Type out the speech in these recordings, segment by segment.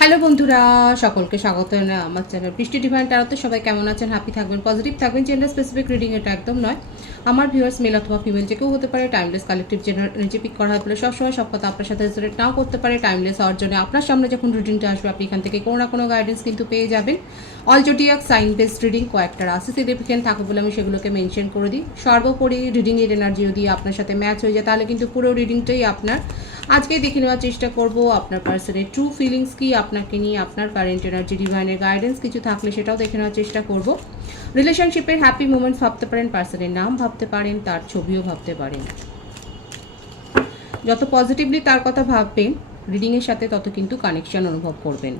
Hello বন্ধুরা, সকলকে স্বাগত জানাই আমার চ্যানেল বৃষ্টি ডিভাইন ট্যারোতে। সবাই কেমন আছেন? হ্যাপি থাকবেন, পজিটিভ থাকবেন। জেন্ডার স্পেসিফিক রিডিং এটা একদম নয়। আমার ভিউয়ার্স মেল অথবা ফিমেল যে কেউ হতে পারে। Timeless collective general energy pick করা হয় বলে সবসময় সব কথা আপনার সাথে রেজোনেট নাও করতে পারে। টাইমলেস হওয়ার জন্য আপনার সামনে যখন রিডিংটা আসবে আপনি এখান থেকে কোনো না কোনো গাইডেন্স কিন্তু পেয়ে যাবেন। All zodiac sign based reading, কয়েকটা রাশি সিগনিফিকেন্ট থাকে বলে আমি সেগুলোকে মেনশন করে দিই। সর্বোপরি রিডিংয়ের এনার্জি যদি আপনার সাথে ম্যাচ হয়ে যায় তাহলে কিন্তু পুরো রিডিংটাই আপনার। আজকে দেখে নেওয়ার চেষ্টা করব আপনার পার্সনের ট্রু ফিলিংস কি, আপনাকে নিয়ে আপনার কারেন্ট এনার্জি, ডিভাইনের গাইডেন্স কিছু থাকলে সেটাও দেখে নেওয়ার চেষ্টা করব। রিলেশনশিপের হ্যাপি মোমেন্টস ভাবতে পারেন, পার্সনের নাম ভাবতে পারেন, তার ছবিও ভাবতে পারেন। যত পজিটিভলি তার কথা ভাববেন রিডিংয়ের সাথে তত কিন্তু কানেকশন অনুভব করবেন।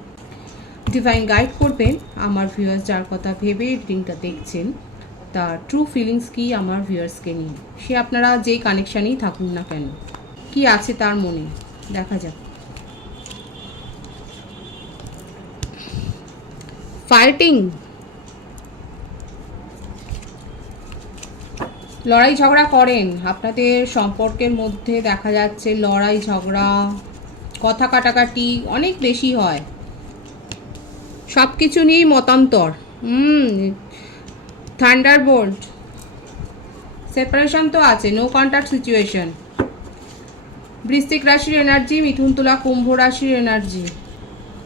ডিভাইন গাইড করবেন আমার ভিউয়ার্স যার কথা ভেবে রিডিংটা দেখছেন তার ট্রু ফিলিংস কি আমার ভিউয়ার্সকে নিয়ে। সে আপনারা যেই কানেকশানেই থাকুন না কেন, কি আছে তার মনে, দেখা যাক। ফাইটিং, লড়াই ঝগড়া করেন আপনাদের সম্পর্কের মধ্যে, দেখা যাচ্ছে লড়াই ঝগড়া, কথা কাটাকাটি অনেক বেশি হয়, সব কিছু নিয়েই মতান্তর। থান্ডারবোল্ট, সেপারেশন তো আছে, নো কন্ট্যাক্ট সিচুয়েশন। বৃশ্চিক রাশির এনার্জি, মিথুন তুলা কুম্ভ রাশির এনার্জি।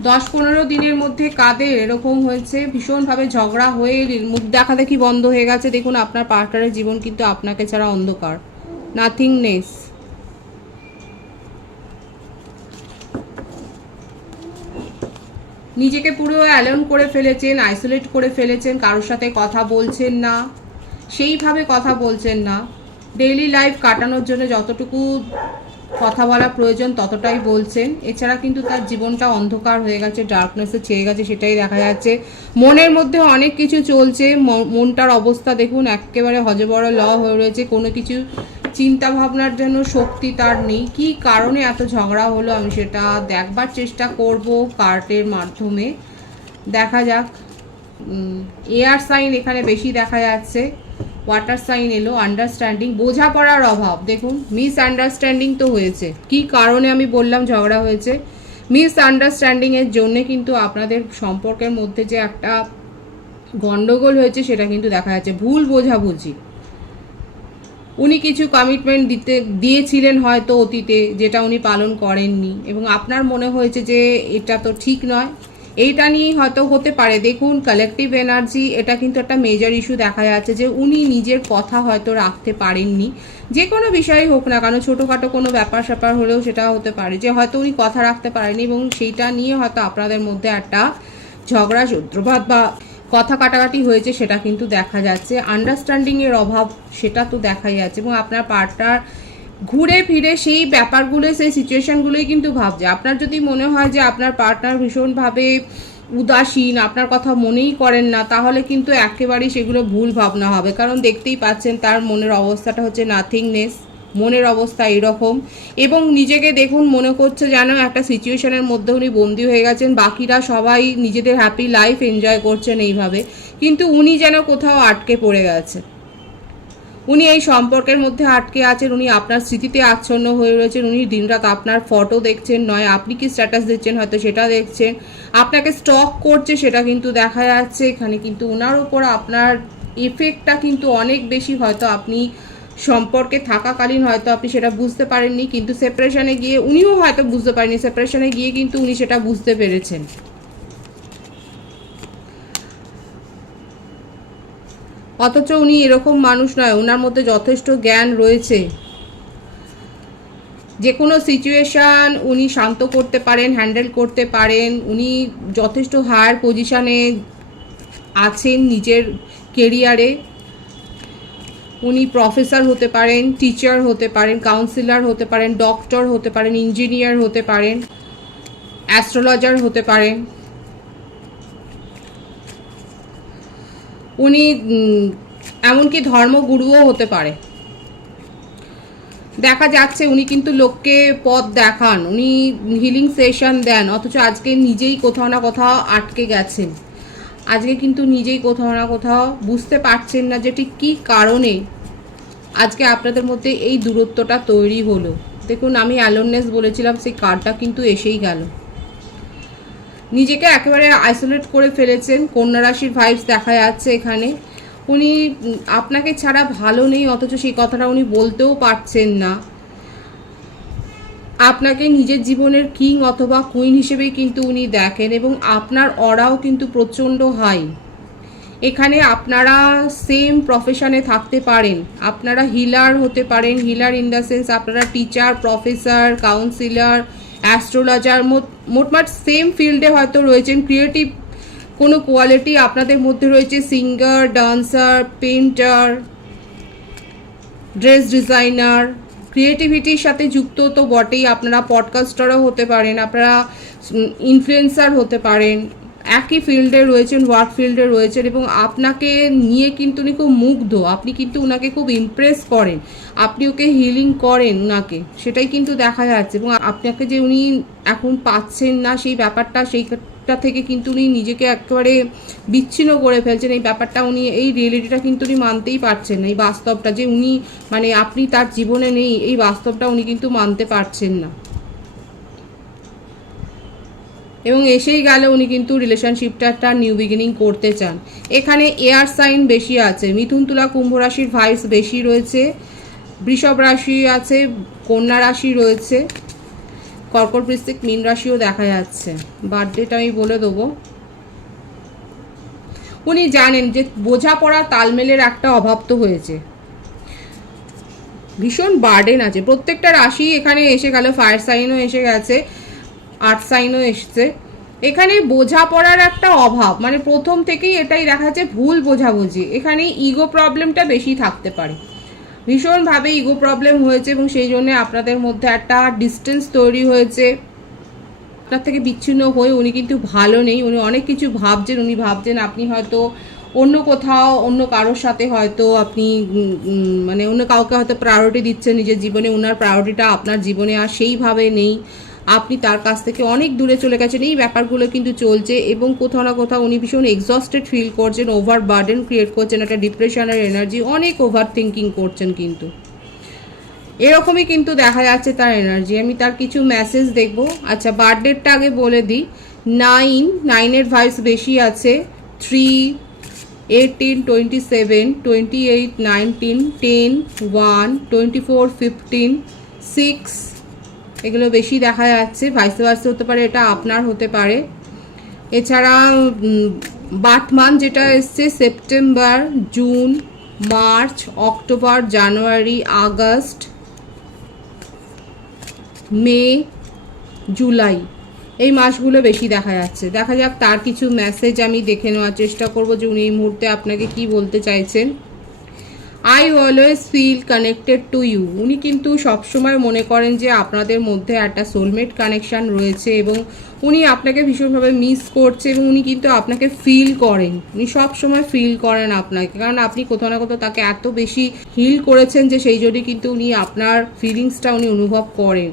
10-15 দিনের মধ্যে কাদের এরকম হয়েছে, ভীষণভাবে ঝগড়া হয়ে মুখ দেখা দেখি বন্ধ হয়ে গেছে। দেখুন আপনার পার্টনারের জীবন কিন্তু আপনাকে ছাড়া অন্ধকার, নাথিংনেস। নিজেকে পুরো অ্যালোন করে ফেলেছেন, আইসোলেট করে ফেলেছেন, কারোর সাথে কথা বলছেন না, সেইভাবে কথা বলছেন না। ডেইলি লাইফ কাটানোর জন্য যতটুকু কথা বলা প্রয়োজন ততটাই বলছেন। এছাড়া কিন্তু তার জীবনটা অন্ধকার হয়ে গেছে, ডার্কনেসে ছেয়ে গেছে, সেটাই দেখা যাচ্ছে। মনের মধ্যে অনেক কিছু চলছে, মনটার অবস্থা দেখুন একেবারে হজবড় ল হয়ে রয়েছে। কোনো কিছু চিন্তা ভাবনার জন্য শক্তি তার নেই। কি কারণে এত ঝগড়া হলো আমি সেটা দেখবার চেষ্টা করব কার্ডের মাধ্যমে। দেখা যাক। এয়ার সাইন এখানে বেশি দেখা যাচ্ছে, ওয়াটার সাইন এলো। আন্ডারস্ট্যান্ডিং, বোঝাপড়ার অভাব। দেখুন মিস আন্ডারস্ট্যান্ডিং তো হয়েছে। কি কারণে আমি বললাম ঝগড়া হয়েছে, মিস আন্ডারস্ট্যান্ডিংয়ের জন্য কিন্তু আপনাদের সম্পর্কের মধ্যে যে একটা গন্ডগোল হয়েছে সেটা কিন্তু দেখা যাচ্ছে। ভুল বোঝাবুঝি, উনি কিছু কমিটমেন্ট দিয়েছিলেন হয়তো অতীতে, যেটা উনি পালন করেননি এবং আপনার মনে হয়েছে যে এটা তো ঠিক নয়। এইটা নিয়েই হয়তো হতে পারে। দেখুন কালেকটিভ এনার্জি, এটা কিন্তু একটা মেজর ইস্যু দেখা যাচ্ছে যে উনি নিজের কথা হয়তো রাখতে পারেননি। যে কোনো বিষয়ই হোক না কেন, ছোটোখাটো কোনো ব্যাপার স্যাপার হলেও সেটা হতে পারে যে হয়তো উনি কথা রাখতে পারেনি এবং সেইটা নিয়ে হয়তো আপনাদের মধ্যে একটা ঝগড়া, সূত্রপাত বা কথা কাটাকাটি হয়েছে, সেটা কিন্তু দেখা যাচ্ছে। আন্ডারস্ট্যান্ডিংয়ের অভাব সেটা তো দেখাই যাচ্ছে এবং আপনার পার্টনার ঘুরে ফিরে সেই ব্যাপারগুলো, সেই সিচুয়েশানগুলোই কিন্তু ভাবছে। আপনার যদি মনে হয় যে আপনার পার্টনার ভীষণভাবে উদাসীন, আপনার কথা মনেই করেন না, তাহলে কিন্তু একেবারেই সেগুলো ভুল ভাবনা হবে। কারণ দেখতেই পাচ্ছেন তার মনের অবস্থাটা হচ্ছে নাথিংনেস, মনের অবস্থা এরকম। এবং নিজেকে দেখুন মনে করছে যেন একটা সিচুয়েশনের মধ্যে উনি বন্দী হয়ে গেছেন, বাকিরা সবাই নিজেদের হ্যাপি লাইফ এনজয় করছেন এইভাবে, কিন্তু উনি যেন কোথাও আটকে পড়ে গেছে। উনি এই সম্পর্কের মধ্যে আটকে আছেন, উনি আপনার স্মৃতিতে আচ্ছন্ন হয়ে রয়েছেন। উনি দিনরাত আপনার ফটো দেখছেন, নয় আপনি কি স্ট্যাটাস দিচ্ছেন হয়তো সেটা দেখছেন, আপনাকে স্টক করছে সেটা কিন্তু দেখা যাচ্ছে। এখানে কিন্তু ওনার উপর আপনার এফেক্টটা কিন্তু অনেক বেশি। হয়তো আপনি সম্পর্কে থাকাকালীন হয়তো আপনি সেটা বুঝতে পারেননি, কিন্তু সেপারেশনে গিয়ে উনিও হয়তো বুঝতে পারেননি, সেপারেশনে গিয়ে কিন্তু উনি সেটা বুঝতে পেরেছেন। অথচ উনি এরকম মানুষ নয়, ওনার মধ্যে যথেষ্ট জ্ঞান রয়েছে। যে কোনো সিচুয়েশান উনি শান্ত করতে পারেন, হ্যান্ডেল করতে পারেন। উনি যথেষ্ট হায়ার পজিশানে আছেন নিজের কেরিয়ারে। উনি প্রফেসর হতে পারেন, টিচার হতে পারেন, কাউন্সিলর হতে পারেন, ডক্টর হতে পারেন, ইঞ্জিনিয়ার হতে পারেন, অ্যাস্ট্রোলজার হতে পারেন। উনি এমনকি ধর্মগুরুও হতে পারে। দেখা যাচ্ছে উনি কিন্তু লোককে পথ দেখান, উনি হিলিং সেশন দেন, অথচ আজকে নিজেই কোথাও না কোথাও আটকে গেছেন। আজকে কিন্তু নিজেই কোথাও না কোথাও বুঝতে পারছেন না যে ঠিক কী কারণে আজকে আপনাদের মধ্যে এই দূরত্বটা তৈরি হলো। দেখুন আমি অ্যালোননেস বলেছিলাম, সেই কার্ডটা কিন্তু এসেই গেল। নিজেকে একেবারে আইসোলেট করে ফেলেছেন। কন্যা রাশির ভাইবস দেখা যাচ্ছে এখানে। উনি আপনাকে ছাড়া ভালো নেই, অথচ সেই কথাটা উনি বলতেও পারছেন না। আপনাকে নিজের জীবনের কিং অথবা কুইন হিসেবেই কিন্তু উনি দেখেন, এবং আপনার অরাও কিন্তু প্রচণ্ড হাই। এখানে আপনারা সেম প্রফেশনে থাকতে পারেন, আপনারা হিলার হতে পারেন, হিলার ইন দ্য সেন্স আপনারা টিচার, প্রফেসর, কাউন্সিলর, অ্যাস্ট্রোলজার, মোটমাট সেম ফিল্ডে হয়তো রয়েছেন। ক্রিয়েটিভ কোনো কোয়ালিটি আপনাদের মধ্যে রয়েছে, singer, dancer, painter, dress designer, ক্রিয়েটিভিটির সাথে যুক্ত তো বটেই। আপনারা পডকাস্টারও হতে পারেন, আপনারা ইনফ্লুয়েন্সার হতে পারেন, একই ফিল্ডে রয়েছেন, ওয়ার্ক ফিল্ডে রয়েছেন, এবং আপনাকে নিয়ে কিন্তু উনি খুব মুগ্ধ। আপনি কিন্তু ওনাকে খুব ইমপ্রেস করেন, আপনি ওকে হিলিং করেন ওনাকে, সেটাই কিন্তু দেখা যাচ্ছে। এবং আপনাকে যে উনি এখন পাচ্ছেন না সেই ব্যাপারটা, সেইটা থেকে কিন্তু উনি নিজেকে একেবারে বিচ্ছিন্ন করে ফেলছেন। এই ব্যাপারটা উনি, এই রিয়েলিটিটা কিন্তু উনি মানতেই পারছেন না, এই বাস্তবটা যে উনি মানে আপনি তার জীবনে নেই, এই বাস্তবটা উনি কিন্তু মানতে পারছেন না। এবং এসেই গেলে উনি কিন্তু রিলেশনশিপটা একটা নিউ বিগিনিং করতে চান। এখানে এয়ার সাইন বেশি আছে, মিথুন, তুলা, কুম্ভ রাশির ভাইবস বেশি রয়েছে, বৃষভ রাশি আছে, কন্যা রাশি রয়েছে, কর্কট, বৃশ্চিক, মীন রাশিও দেখা যাচ্ছে। বার্থডেটা আমি বলে দেবো। উনি জানেন যে বোঝাপড়া তালমেলের একটা অভাব তো হয়েছে, ভীষণ বার্ডেন আছে। প্রত্যেকটা রাশি এখানে এসে গেল, ফায়ার সাইনও এসে গেছে, আর্থ সাইনও এসছে। এখানে বোঝাপড়ার একটা অভাব, মানে প্রথম থেকেই এটাই দেখা যাচ্ছে ভুল বোঝাবুঝি। এখানে ইগো প্রবলেমটা বেশি থাকতে পারে, ভীষণভাবে ইগো প্রবলেম হয়েছে, এবং সেই জন্য আপনাদের মধ্যে একটা ডিস্টেন্স তৈরি হয়েছে। আপনার থেকে বিচ্ছিন্ন হয়ে উনি কিন্তু ভালো নেই, উনি অনেক কিছু ভাবছেন। উনি ভাবছেন আপনি হয়তো অন্য কোথাও, অন্য কারোর সাথে হয়তো আপনি মানে অন্য কাউকে হয়তো প্রায়োরিটি দিচ্ছেন নিজের জীবনে। ওনার প্রায়োরিটিটা আপনার জীবনে আর সেইভাবে নেই, আপনি তার কাছ থেকে অনেক দূরে চলে গেছেন। এই ব্যাপারগুলো কিন্তু চলছে, এবং কোথাও না কোথাও উনি ভীষণ এক্সস্টেড ফিল করছেন, ওভার বার্ডেন ক্রিয়েট করছেন, একটা ডিপ্রেশনের এনার্জি, অনেক ওভার থিঙ্কিং করছেন। কিন্তু এরকমই কিন্তু দেখা যাচ্ছে তার এনার্জি। আমি তার কিছু মেসেজ দেখব। আচ্ছা, বার্থডেটা আগে বলে দিই। 9-9-এর ভাইবস বেশি আছে, 3, 18, 27, 28, 19, 10, 1, 24, 15, 6, এগুলো বেশি দেখা যাচ্ছে। ভাইস ভার্সা হতে পারে, এটা আপনার হতে পারে। এছাড়া বার্থ মান্থ যেটা এসছে সেপ্টেম্বর, জুন, মার্চ, অক্টোবর, জানুয়ারি, আগস্ট, মে, জুলাই, এই মাসগুলো বেশি দেখা যাচ্ছে। দেখা যাক তার কিছু মেসেজ আমি দেখে নেওয়ার চেষ্টা করব যে উনি এই মুহূর্তে আপনাকে কি বলতে চাইছেন। I always feel connected to you. উনি কিন্তু সবসময় মনে করেন যে আপনাদের মধ্যে একটা সোলমেট কানেকশান রয়েছে, এবং উনি আপনাকে ভীষণভাবে মিস করছে, এবং উনি কিন্তু আপনাকে ফিল করেন, উনি সবসময় ফিল করেন আপনাকে, কারণ আপনি কোথাও না কোথাও তাকে এত বেশি হিল করেছেন যে সেই জন্যই কিন্তু উনি আপনার ফিলিংসটা উনি অনুভব করেন।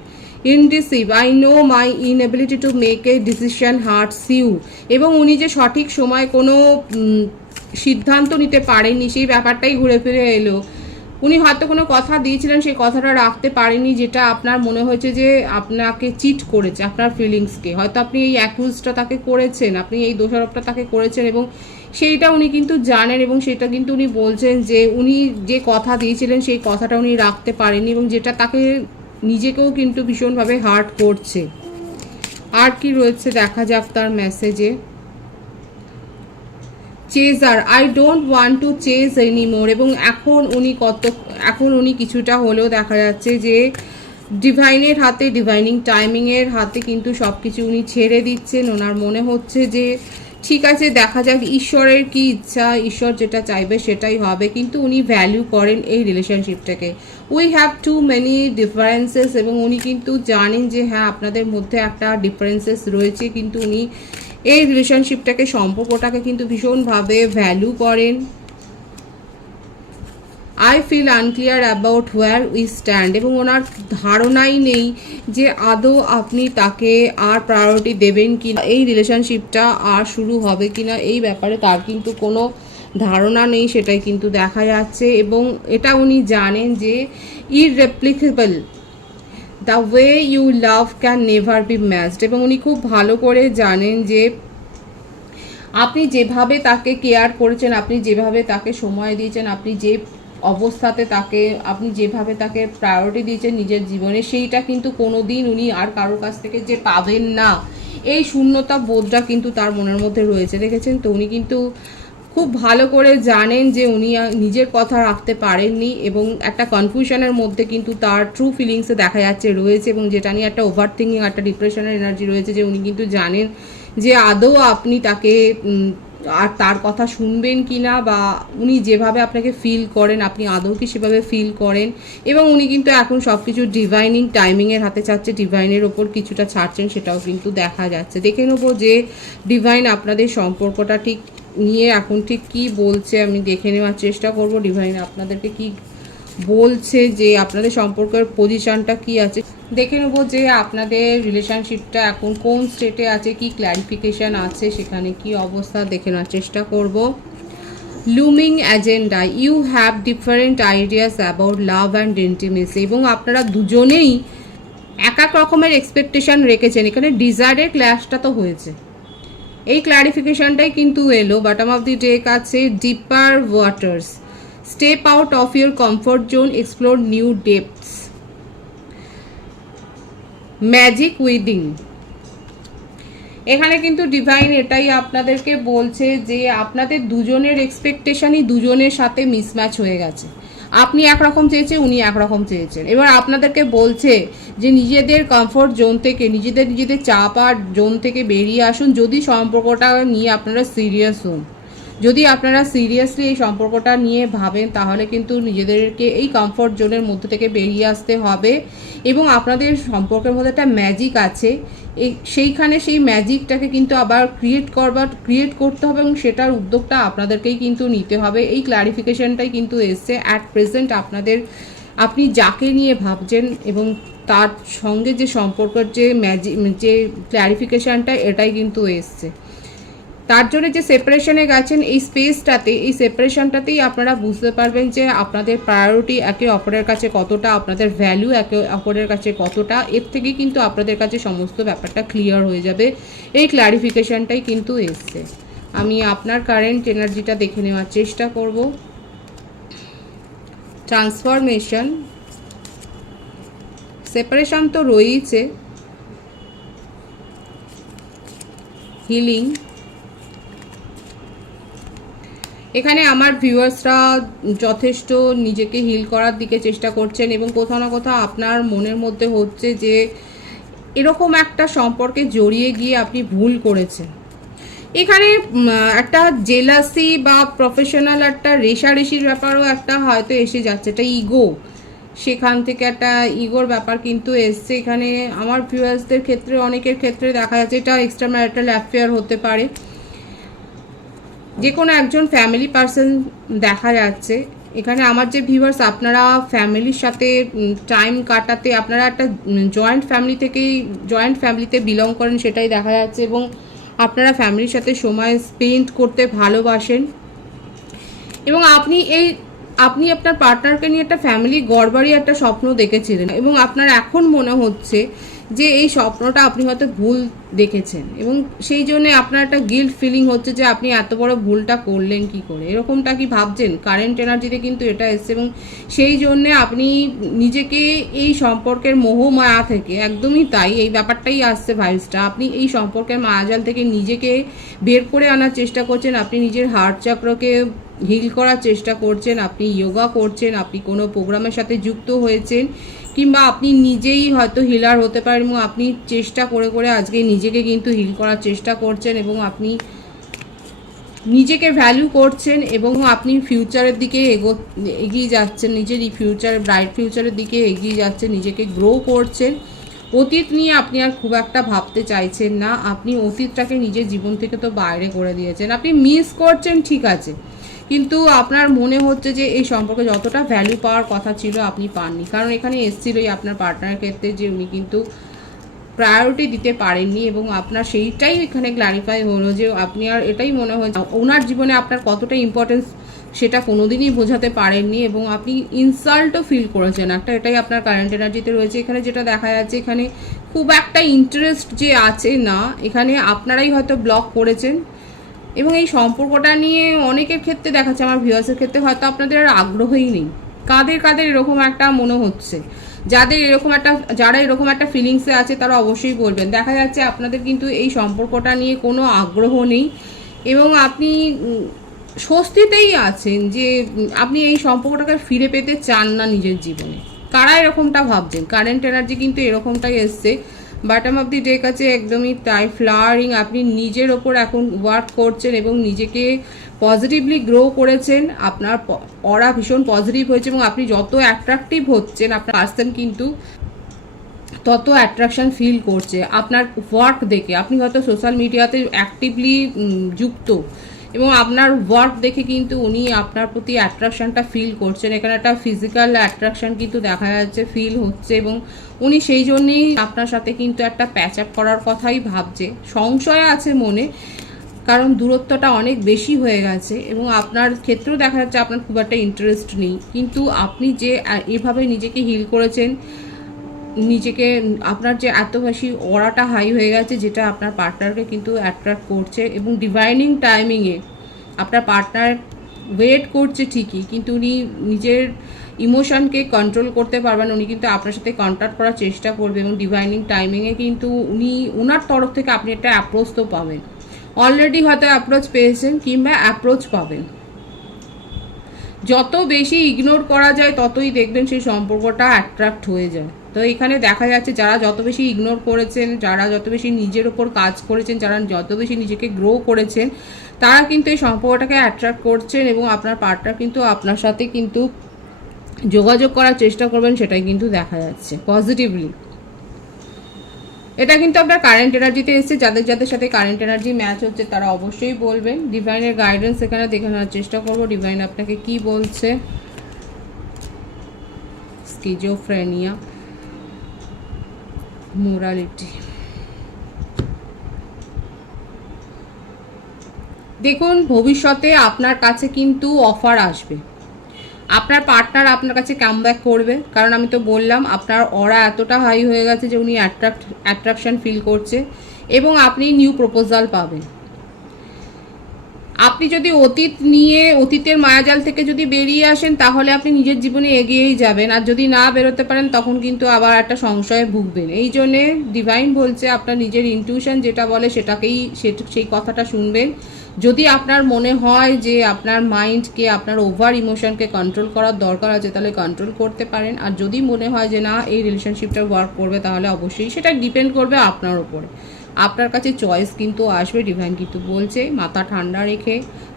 Indecisive, I know my inability to make a decision hurts you. এবং উনি যে সঠিক সময় কোনো সিদ্ধান্ত নিতে পারেননি, সেই ব্যাপারটাই ঘুরে ফিরে এলো। উনি হয়তো কোনো কথা দিয়েছিলেন, সেই কথাটা রাখতে পারেনি, যেটা আপনার মনে হয়েছে যে আপনাকে চিট করেছে আপনার ফিলিংসকে। হয়তো আপনি এই অ্যাকিউজটা তাকে করেছেন, আপনি এই দোষারোপটা তাকে করেছেন, এবং সেইটা উনি কিন্তু জানেন, এবং সেটা কিন্তু উনি বলছেন যে উনি যে কথা দিয়েছিলেন সেই কথাটা উনি রাখতে পারেননি, এবং যেটা তাকে নিজেকেও কিন্তু ভীষণভাবে হার্ট করছে। আর কি রয়েছে দেখা যাক তার মেসেজে। Chaser, I don't want to chase anymore. এবং এখন উনি কিছুটা হলেও দেখা যাচ্ছে যে ডিভাইনের হাতে, ডিভাইনিং টাইমিংয়ের হাতে কিন্তু সব কিছু উনি ছেড়ে দিচ্ছেন। ওনার মনে হচ্ছে যে ঠিক আছে, দেখা যাক ঈশ্বরের কি ইচ্ছা, ঈশ্বর যেটা চাইবে সেটাই হবে। কিন্তু উনি ভ্যালু করেন এই রিলেশনশিপটাকে। We have too many differences, এবং উনি কিন্তু জানেন যে হ্যাঁ আপনাদের মধ্যে একটা ডিফারেন্সেস রয়েছে, কিন্তু উনি এই রিলেশনশিপটাকে, সম্পর্কটাকে কিন্তু ভীষণভাবে ভ্যালু করেন। I feel unclear about where we stand. এবং ওনার ধারণাই নেই যে আদৌ আপনি তাকে আর প্রায়োরিটি দেবেন কি না, এই রিলেশনশিপটা আর শুরু হবে কি না, এই ব্যাপারে তার কিন্তু কোনো ধারণা নেই, সেটাই কিন্তু দেখা যাচ্ছে। এবং এটা উনি জানেন যে irreplaceable, the way you love can never be matched, এবং উনি খুব ভালো করে জানেন যে আপনি যেভাবে তাকে কেয়ার করেছেন, আপনি যেভাবে তাকে সময় দিয়েছেন, আপনি যে অবস্থাতে তাকে, আপনি যেভাবে তাকে প্রায়োরিটি দিয়েছেন নিজের জীবনে, সেইটা কিন্তু কোনো দিন উনি আর কারোর কাছ থেকে যে পাবেন না, এই শূন্যতা বোধটা কিন্তু তার মনের মধ্যে রয়েছে। দেখেছেন তো, উনি কিন্তু খুব ভালো করে জানেন যে উনি নিজের কথা রাখতে পারেননি, এবং একটা কনফিউশনের মধ্যে কিন্তু তার ট্রু ফিলিংসে দেখা যাচ্ছে রয়েছে, এবং যেটা নিয়ে একটা ওভার থিঙ্কিং, একটা ডিপ্রেশনের এনার্জি রয়েছে, যে উনি কিন্তু জানেন যে আদৌ আপনি তাকে আর তার কথা শুনবেন কি না, বা উনি যেভাবে আপনাকে ফিল করেন আপনি আদৌ কি সেভাবে ফিল করেন। এবং উনি কিন্তু এখন সব কিছু ডিভাইনিং টাইমিংয়ের হাতে চাচ্ছে, ডিভাইনের ওপর কিছুটা ছাড়ছেন, সেটাও কিন্তু দেখা যাচ্ছে। দেখে নেবো যে ডিভাইন আপনাদের সম্পর্কটা ঠিক নিয়ে এখন ঠিক কি বলছে, আমি দেখে নেওয়ার চেষ্টা করব ডিভাইন আপনাদেরকে কি বলছে, যে আপনাদের সম্পর্কের পজিশনটা কি আছে। দেখে নেব যে আপনাদের রিলেশনশিপটা এখন কোন স্টেটে আছে, কি ক্ল্যারিফিকেশান আছে, সেখানে কি অবস্থা দেখে নেওয়ার চেষ্টা করব। Looming agenda, you have different ideas about love and intimacy, এবং আপনারা দুজনেই এক এক রকমের এক্সপেকটেশন রেখেছেন। এখানে ডিজায়ারের ক্ল্যাশটা তো হয়েছে, এই ক্ল্যারিফিকেশনটাই কিন্তু এলো। বটম অফ দি ডেক আছে deeper waters, step out of your comfort zone, explore new depths, magic within. এখানে কিন্তু ডিভাইন এটাই আপনাদেরকে বলছে যে আপনাদের দুজনের এক্সপেকটেশনই দুজনের সাথে মিসম্যাচ হয়ে গেছে। আপনি একরকম চেয়েছেন, উনি একরকম চেয়েছেন। এবার আপনাদেরকে বলছে যে নিজেদের কমফোর্ট জোন থেকে, নিজেদের চাপ আর জোন থেকে বেরিয়ে আসুন, যদি সম্পর্কটা নিয়ে আপনারা সিরিয়াস হন। যদি আপনারা সিরিয়াসলি এই সম্পর্কটা নিয়ে ভাবেন, তাহলে কিন্তু নিজেদেরকে এই কমফর্ট জোনের মধ্যে থেকে বেরিয়ে আসতে হবে। এবং আপনাদের সম্পর্কের মধ্যে একটা ম্যাজিক আছে, সেইখানে সেই ম্যাজিকটাকে কিন্তু আবার ক্রিয়েট করতে হবে, এবং সেটার উদ্যোগটা আপনাদেরকেই কিন্তু নিতে হবে। এই ক্লারিফিকেশনটাই কিন্তু এসছে অ্যাট প্রেজেন্ট আপনি যাকে নিয়ে ভাবছেন এবং তার সঙ্গে যে সম্পর্কের যে ক্লারিফিকেশনটা, এটাই কিন্তু এসছে। তার জন্য যে সেপারেশনে গেছেন, এই সেপারেশনটাতেই আপনারা বুঝতে পারবেন যে আপনাদের প্রায়োরিটি একে অপরের কাছে কতটা, আপনাদের ভ্যালু একে অপরের কাছে কতটা। এর থেকে কিন্তু আপনাদের কাছে সমস্ত ব্যাপারটা ক্লিয়ার হয়ে যাবে। এই ক্লারিফিকেশনটাই কিন্তু এসছে। আমি আপনার কারেন্ট এনার্জিটা দেখে নেওয়ার চেষ্টা করব। ট্রান্সফরমেশন, সেপারেশন তো রয়েছে, হিলিং। এখানে আমার ভিউয়ার্সরা যথেষ্ট নিজেকে হিল করার দিকে চেষ্টা করছেন, এবং কোথাও না কোথাও আপনার মনের মধ্যে হচ্ছে যে এরকম একটা সম্পর্কে জড়িয়ে গিয়ে আপনি ভুল করেছেন। এখানে একটা জেলাসি বা প্রফেশনাল একটা রেষারেষির ব্যাপারও একটা হয়তো এসে যাচ্ছে, একটা ইগো, সেখান থেকে একটা ইগোর ব্যাপার কিন্তু এসছে। এখানে আমার ভিউয়ার্সদের ক্ষেত্রে, অনেকের ক্ষেত্রে দেখা যাচ্ছে এটা এক্সট্রা ম্যারিটাল অ্যাফেয়ার হতে পারে, যে কোনো একজন ফ্যামিলি পার্সন দেখা যাচ্ছে। এখানে আমার যে ভিউয়ার্স, আপনারা ফ্যামিলির সাথে টাইম কাটাতে, আপনারা একটা জয়েন্ট ফ্যামিলিতে বিলং করেন, সেটাই দেখা যাচ্ছে, এবং আপনারা ফ্যামিলির সাথে সময় স্পেন্ড করতে ভালোবাসেন। এবং আপনি আপনার পার্টনারকে নিয়ে একটা ফ্যামিলি গড়বাড়ি একটা স্বপ্ন দেখেছিলেন, এবং আপনার এখন মনে হচ্ছে যে এই স্বপ্নটা আপনি হয়তো ভুল দেখেছেন, এবং সেই জন্য আপনার একটা গিল্ট ফিলিং হচ্ছে যে আপনি এত বড় ভুলটা করলেন কি করে, এরকমটা কি ভাবছেন। কারেন্ট এনার্জিতে কিন্তু এটা এসছে, এবং সেই জন্যে আপনি নিজেকে এই সম্পর্কের মোহমায়া থেকে, একদমই তাই, এই ব্যাপারটাই আসছে ভাইবসটা, আপনি এই সম্পর্কের মায়াজাল থেকে নিজেকে বের করে আনার চেষ্টা করছেন। আপনি নিজের হার্ট চক্রকে হিল করার চেষ্টা করছেন, আপনি যোগা করছেন, আপনি কোনো প্রোগ্রামের সাথে যুক্ত হয়েছেন, কিংবা আপনি নিজেই হয়তো হিলার হতে পারেন, এবং আপনি চেষ্টা করে করে আজকে নিজেকে কিন্তু হিল করার চেষ্টা করছেন, এবং আপনি নিজেকে ভ্যালু করছেন, এবং আপনি ফিউচারের দিকে এগিয়ে যাচ্ছেন, নিজের এই ব্রাইট ফিউচারের দিকে এগিয়ে যাচ্ছেন, নিজেকে গ্রো করছেন। অতীত নিয়ে আপনি আর খুব একটা ভাবতে চাইছেন না, আপনি অতীতটাকে নিজের জীবন থেকে তো বাইরে করে দিয়েছেন। আপনি মিস করছেন ঠিক আছে, কিন্তু আপনার মনে হচ্ছে যে এই সম্পর্কে যতটা ভ্যালু পাওয়ার কথা ছিল আপনি পাননি, কারণ এখানে এসেছিলই আপনার পার্টনারের ক্ষেত্রে যে উনি কিন্তু প্রায়োরিটি দিতে পারেননি, এবং আপনার সেইটাই এখানে ক্লারিফাই হলো যে আপনি আর এটাই মনে হচ্ছে ওনার জীবনে আপনার কতটা ইম্পর্টেন্স সেটা কোনোদিনই বোঝাতে পারেননি এবং আপনি ইনসাল্টও ফিল করেছেন একটা, এটাই আপনার কারেন্ট এনার্জিতে রয়েছে। এখানে যেটা দেখা যাচ্ছে, এখানে খুব একটা ইন্টারেস্ট যে আছে না, এখানে আপনারাই হয়তো ব্লক করেছেন এবং এই সম্পর্কটা নিয়ে অনেকের ক্ষেত্রে দেখাচ্ছে, আমার ভিউয়ার্সের ক্ষেত্রে হয়তো আপনাদের আর আগ্রহই নেই। কাদের এরকম একটা মনে হচ্ছে, যারা এরকম একটা ফিলিংসে আছে তারা অবশ্যই বলবেন। দেখা যাচ্ছে আপনাদের কিন্তু এই সম্পর্কটা নিয়ে কোনো আগ্রহ নেই এবং আপনি স্বস্তিতেই আছেন যে আপনি এই সম্পর্কটাকে ফিরে পেতে চান না নিজের জীবনে। কারা এরকমটা ভাবছেন? কারেন্ট এনার্জি কিন্তু এরকমটাই এসছে। বটম অফ দি ডেক আছে একদমই তাই, ফ্লাওয়ারিং। আপনি নিজের ওপর এখন ওয়ার্ক করছেন এবং নিজেকে পজিটিভলি গ্রো করেছেন। আপনার অরা ভীষণ পজিটিভ হয়েছে এবং আপনি যত অ্যাট্রাকটিভ হচ্ছেন আপনার পার্সন কিন্তু তত অ্যাট্রাকশন ফিল করছে আপনার ওয়ার্ক দেখে। আপনি হয়তো সোশ্যাল মিডিয়াতে অ্যাক্টিভলি যুক্ত এবং আপনার ওয়ার্ক দেখে কিন্তু উনি আপনার প্রতি অ্যাট্রাকশনটা ফিল করছেন। এখানে একটা ফিজিক্যাল অ্যাট্রাকশন কিন্তু দেখা যাচ্ছে, ফিল হচ্ছে এবং উনি সেই জন্যেই আপনার সাথে কিন্তু একটা প্যাচ আপ করার কথাই ভাবছে। সংশয় আছে মনে, কারণ দূরত্বটা অনেক বেশি হয়ে গেছে এবং আপনার ক্ষেত্রেও দেখা যাচ্ছে আপনার খুব একটা ইন্টারেস্ট নেই, কিন্তু আপনি যে এভাবে নিজেকে হিল করেছেন, নিজেকে আপনার যে এত বেশি অরাটা হাই হয়ে গেছে যেটা আপনার পার্টনারকে কিন্তু অ্যাট্রাক্ট করছে এবং ডিভাইনিং টাইমিংয়ে আপনার পার্টনার ওয়েট করছে ঠিকই, কিন্তু উনি নিজের ইমোশনকে কন্ট্রোল করতে পারবেন। উনি কিন্তু আপনার সাথে কন্ট্যাক্ট করার চেষ্টা করবে এবং ডিভাইনিং টাইমিংয়ে কিন্তু ওনার তরফ থেকে আপনি একটা অ্যাপ্রোচ তো পাবেন। অলরেডি হয়তো অ্যাপ্রোচ পেয়েছেন কিংবা অ্যাপ্রোচ পাবেন। যত বেশি ইগনোর করা যায় ততই দেখবেন সেই সম্পর্কটা অ্যাট্রাক্ট হয়ে যায়। তো এখানে দেখা যাচ্ছে যারা যত বেশি ইগনোর করেছেন, যারা যত বেশি নিজের ওপর কাজ করেছেন, যারা যত বেশি নিজেকে গ্রো করেছেন, তারা কিন্তু এই সম্পর্কটাকে অ্যাট্রাক্ট করছেন এবং আপনার পার্টনার কিন্তু আপনার সাথে কিন্তু যোগাযোগ করার চেষ্টা করবেন, সেটাই কিন্তু দেখা যাচ্ছে পজিটিভলি। এটা কিন্তু আপনার কারেন্ট এনার্জিতে এসেছে। যাদের সাথে কারেন্ট এনার্জি ম্যাচ হচ্ছে তারা অবশ্যই বলবেন। ডিভাইনের গাইডেন্স এখানে দেখে নেওয়ার চেষ্টা করবো, ডিভাইন আপনাকে কি বলছে। Schizophrenia, morality. দেখুন, ভবিষ্যতে আপনার কাছে কিন্তু অফার আসবে, আপনার পার্টনার আপনার কাছে কামব্যাক করবে, কারণ আমি তো বললাম আপনার অরা এতটা হাই হয়ে গেছে যে উনি অ্যাট্রাকশন ফিল করছে এবং আপনি নিউ প্রপোজাল পাবেন। আপনি যদি অতীতের মায়াজাল থেকে যদি বেরিয়ে আসেন তাহলে আপনি নিজের জীবনে এগিয়েই যাবেন, আর যদি না বেরোতে পারেন তখন কিন্তু আবার একটা সংশয়ে ভুগবেন। এই জন্যে ডিভাইন বলছে আপনার নিজের ইনটিউশন যেটা বলে সেই কথাটা শুনবেন। যদি আপনার মনে হয় যে আপনার মাইন্ডকে, আপনার ওভার ইমোশনকে কন্ট্রোল করার দরকার আছে তাহলে কন্ট্রোল করতে পারেন, আর যদি মনে হয় যে না এই রিলেশনশিপটা ওয়ার্ক করবে তাহলে অবশ্যই সেটা ডিপেন্ড করবে আপনার উপরে। আপনার কাছে চয়েস কিন্তু আসবে। ডিভাইন কিন্তু বলছে মাথা ঠান্ডা রেখে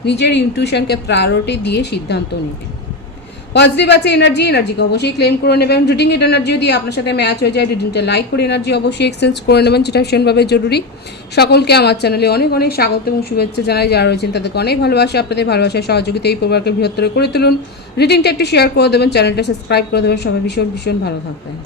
নিজের ইনটিউশনকে প্রায়োরিটি দিয়ে সিদ্ধান্ত নেবেন। পজিটিভ আছে এনার্জিকে অবশ্যই ক্লেম করে নেবেন। রিডিং এর এনার্জি যদি আপনার সাথে ম্যাচ হয়ে যায়, রিডিংটা লাইক করে এনার্জি অবশ্যই এক্সচেঞ্জ করে নেবেন, যেটা ভীষণভাবে জরুরি। সকলকে আমার চ্যানেলে অনেক অনেক স্বাগত এবং শুভেচ্ছা জানাই। যারা রয়েছেন তাদেরকে অনেক ভালোবাসা, আপনাদের ভালোবাসার সহযোগিতা এই পরিবারকে বৃহত্তর করে তুলুন। রিডিংটা একটু শেয়ার করে দেবেন, চ্যানেলটা সাবস্ক্রাইব করে দেবেন। সবাই ভীষণ ভীষণ ভালো থাকবেন।